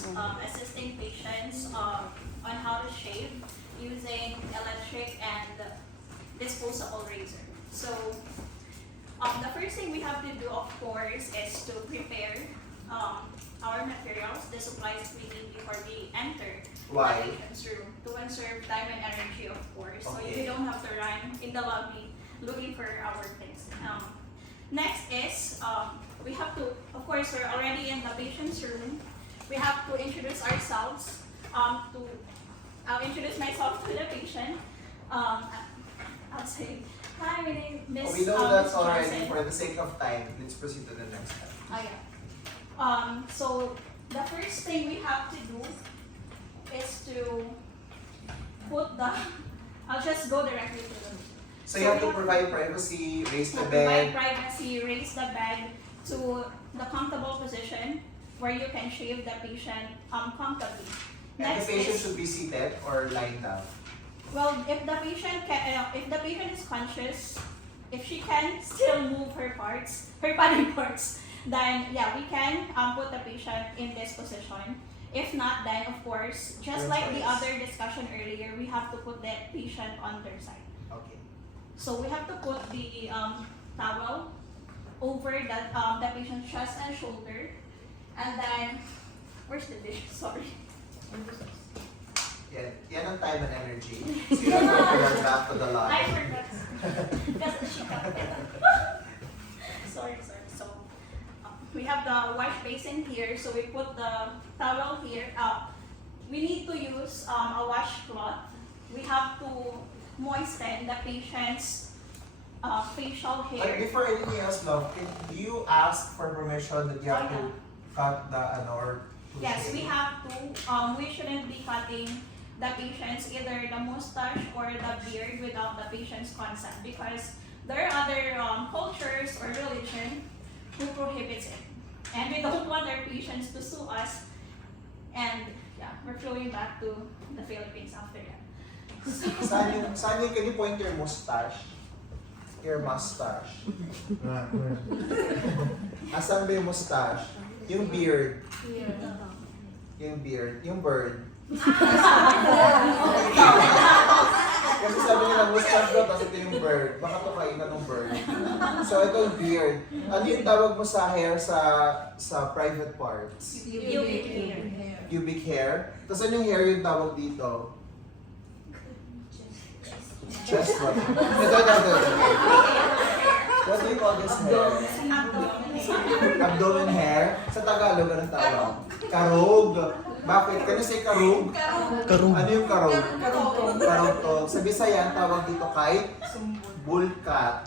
is assisting patients on how to shave using electric and disposable razor. So the first thing we have to do, of course, is to prepare our materials, the supplies we need before we enter Why? the patient's room to conserve time and energy, of course. So Okay. you don't have to run in the lobby looking for our things. Next is we have to, of course, we're already in the patient's room. We have to introduce ourselves. I'll introduce myself to the patient. I'll say, hi, my name is Miss. We know that's already. Johnson. For the sake of time, let's proceed to the next step. Oh, yeah. So the first thing we have to do is to put the. I'll just go directly to the. So you have to provide privacy, raise the Provide bed. privacy, raise the bed to the comfortable position where you can shave the patient comfortably. And Next the patient is, should be seated or lying down. well, if the patient is conscious, if she can still move her parts, her body parts, then yeah, we can put the patient in this position. If not, then of course, just Your like the choice. other discussion earlier, we have to put the patient on their side. Okay. So we have to put the towel over the patient's chest and shoulder, and then where's the dish? Sorry. Yan ang time and energy. So you have to go back to the I lobby. forgot. Because she got it. Sorry. So we have the wash basin here. So we put the towel here. We need to use a washcloth. We have to moisten the patient's facial But hair. before anything else, love, can you ask for permission that you have Oh, to cut the or to Yes, shave? we have to. We shouldn't be cutting the patient's either the mustache or the beard without the patient's consent, because there are other cultures or religion who prohibits it, and we don't want our patients to sue us. And yeah, we're flowing back to the Philippines after that. Saan yung, can you point your mustache? Your mustache. Asan ba yung mustache? Yung beard. Yung beard. Yung bird. Kasi sabi nila mustache daw, tapos ito yung bird. Baka to kainan ng bird. So ito yung beard. Ano yung tawag mo sa hair sa private parts? Pubic hair. Tapos ano yung hair yung tawag dito? Chest what? Ito. What do you call this hair? Abdomen hair. Sa Tagalog, anong tawag? Karog. Bakit? Can you say karog? Karog. Ano yung karog? Karog to. Sa Bisaya, ang tawag dito kay bulkat.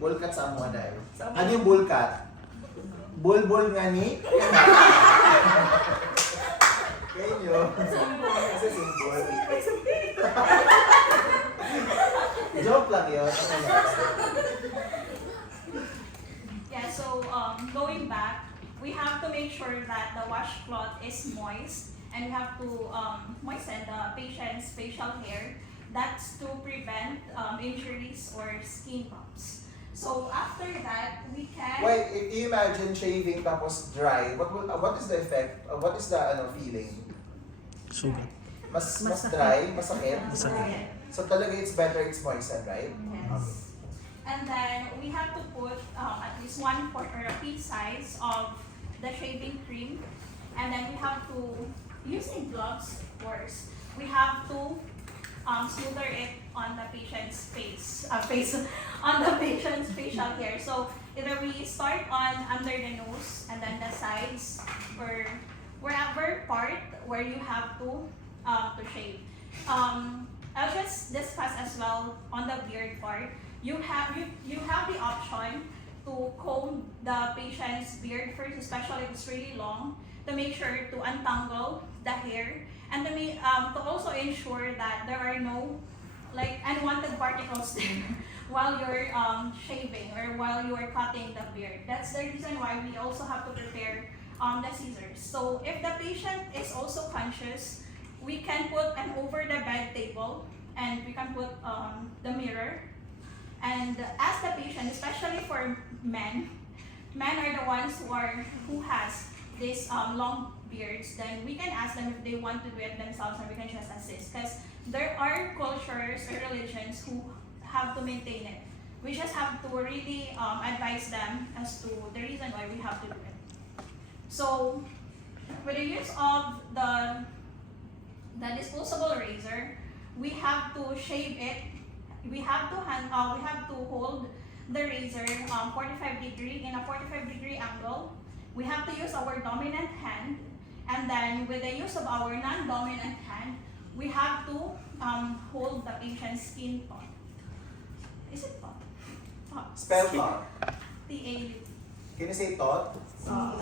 Bulkat sa amo day. Ano yung bulkat? Bulbul nga ni? Kayo. Kasi symbol. Joke lang yun. Okay, next. Yeah, so going back, we have to make sure that the washcloth is moist, and we have to moisten the patient's facial hair. That's to prevent injuries or skin bumps. So after that, we can. Wait, if you imagine shaving tapos dry, what is the effect? What is the feeling? Sugat. Mas dry, masakit. Masakit. So talaga it's better it's moistened, right? Yes. And then we have to put at least 1/4 or a pea size of the shaving cream, and then we have to, using gloves, of course, we have to smother it on the patient's on the patient's facial hair. So either we start on under the nose and then the sides, or wherever part where you have to shave. I'll just discuss as well on the beard part. You have the option to comb the patient's beard first, especially if it's really long, to make sure to untangle the hair, and to also ensure that there are no like unwanted particles there while you're shaving or while you are cutting the beard. That's the reason why we also have to prepare the scissors. So if the patient is also conscious, we can put an over the bed table, and we can put the mirror, and ask the patient, especially for men are the ones who has these long beards, then we can ask them if they want to do it themselves, and we can just assist. Because there are cultures or religions who have to maintain it. We just have to really advise them as to the reason why we have to do it. So, with the use of the disposable razor, we have to shave it. We have to hold the razor 45 degree in a 45-degree angle. We have to use our dominant hand, and then with the use of our non-dominant hand, we have to hold the patient's skin taut. Is it taut? Taut. Spell thought. T-A-U. Can you say thought? Thought.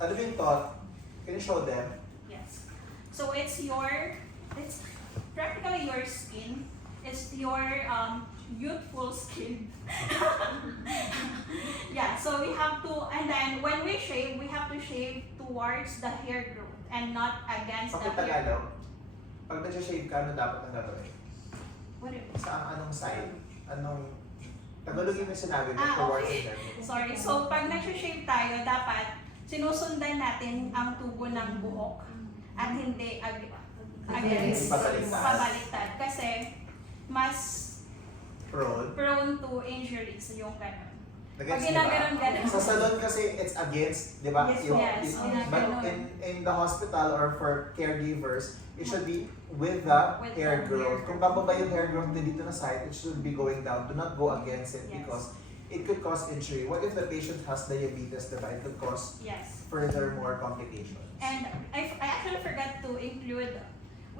Ano ba yung thought? Can you show them? Yes. So it's practically your skin. It's your youthful skin. Yeah, so we have to, and then when we shave, we have to shave towards the hair growth and not against the hair. Pakitagalog. Pag nag-shave ka, ano dapat ang gagawin? What is Sa anong side? Anong... Tagalogin mo yung sinabi mo Ah, towards okay. the hair. Sorry. So, pag nag-shave tayo, dapat sinusundan natin ang tubo ng buhok at hindi against pabaliktad. Kasi mas prone to injuries yung ganun. Pag ginaganon-ganon. Sa salon kasi it's against, di ba? Yes, But in the hospital or for caregivers, it should be with the hair growth. Kung bababa yung hair growth din dito na side, it should be going down. Do not go against it because it could cause injury. What if the patient has diabetes, diba? It could cause further more complications. And I actually forgot to include,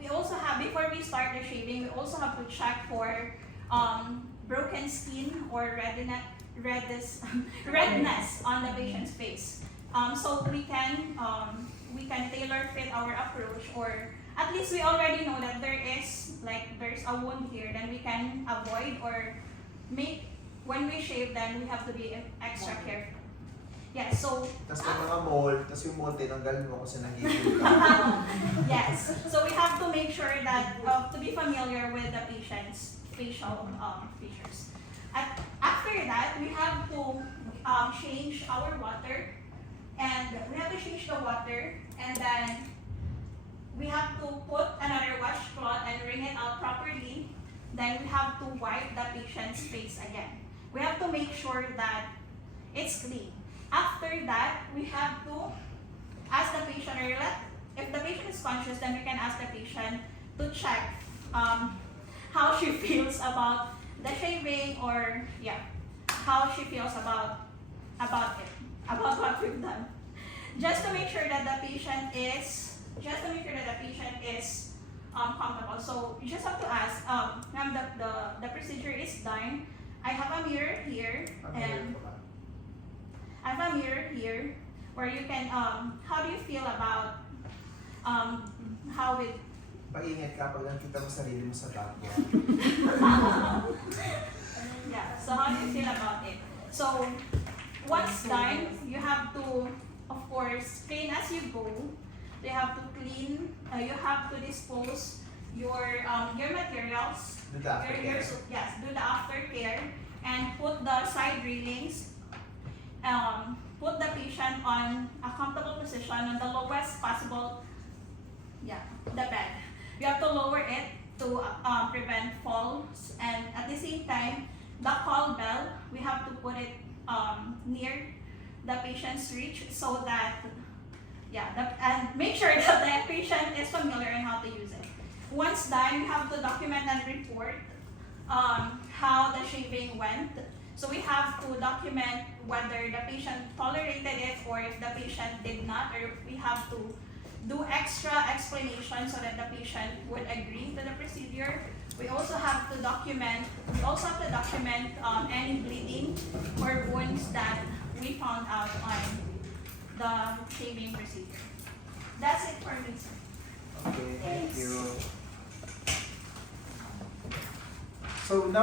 we also have, before we start the shaving, we also have to check for broken skin or redness on the patient's face. So we can tailor fit our approach, or at least we already know that there's a wound here, then we can avoid or make, when we shave, then we have to be extra careful. Yeah, so Tapos may mga mole, tapos yung mole tinanggal mo kasi nagigil ka. yes, so we have to make sure that to be familiar with the patient's facial features. After that, we have to change our water, and we have to change the water, and then we have to put another washcloth and wring it out properly. Then we have to wipe the patient's face again. We have to make sure that it's clean. After that, we have to ask the patient, or if the patient is conscious, then we can ask the patient to check how she feels about the shaving, or how she feels about what we've done. Just to make sure that the patient is comfortable. So you just have to ask, ma'am, the procedure is done. I have a mirror here, and I have a mirror here where you can, how do you feel about how it... Paingat ka pag nakita mo sarili mo sa bago. Yeah, so how do you feel about it? So, once done, you have to, of course, clean as you go. You have to clean, you have to dispose your materials. Do the aftercare. Yes, do the aftercare, and put the side railings. Put the patient on a comfortable position on the lowest possible, the bed. You have to lower it to prevent falls, and at the same time, the call bell, we have to put it near the patient's reach so that, and make sure that the patient is familiar in how to use it. Once done, you have to document and report how the shaving went. So we have to document whether the patient tolerated it or if the patient did not, or we have to do extra explanation so that the patient would agree to the procedure. We also have to document any bleeding or wounds that we found out on the shaving procedure. That's it for me, sir. Okay, thank Thanks. you. So now